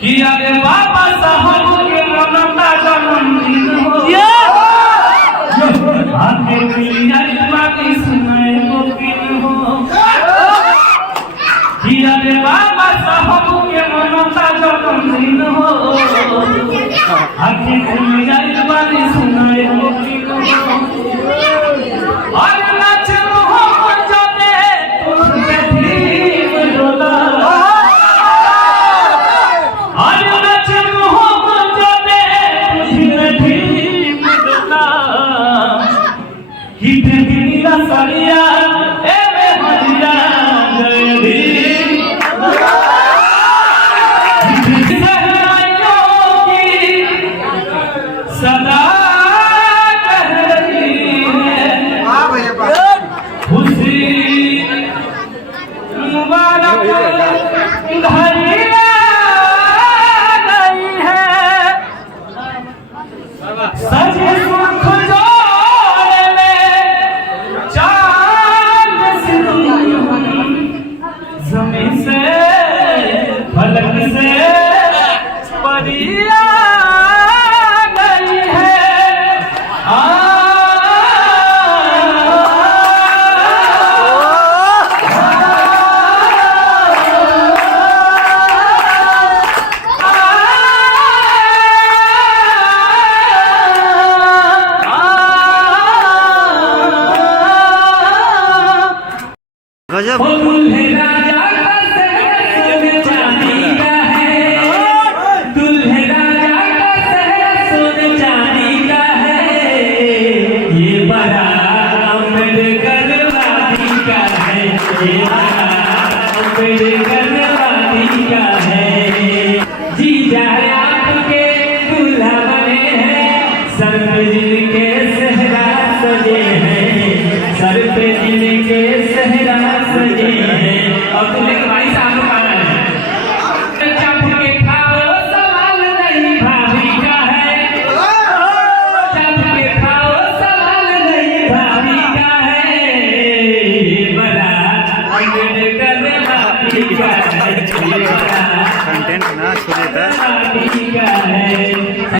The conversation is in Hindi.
किया रे बाबा साहब के मनता जन्मदिन हो आके पिया बाकी सुनाए गोपिन हो किया रे बाबा साहब के मनता जन्मदिन हो आके पिया बाकी सुनाए गोपिन हो और नाच हो जाते तुझे ठीक डोला सरिया एवे हरिया जयदी सदा कह रही है खुशी मुबारक घरिया गई है सजे सुख जमीन से फलक से परिया गई है गजब जी जाए आपके दूल्हा बने हैं सर पे जिनके सहरा सजे हैं सर पे जिनके सहरा सजे हैं और दूल्हे के भाई साहब पाना है चप के खाओ सवाल नहीं भाभी का है चप के खाओ सवाल नहीं भाभी का है बड़ा करने भाभी का है कंटेंट ना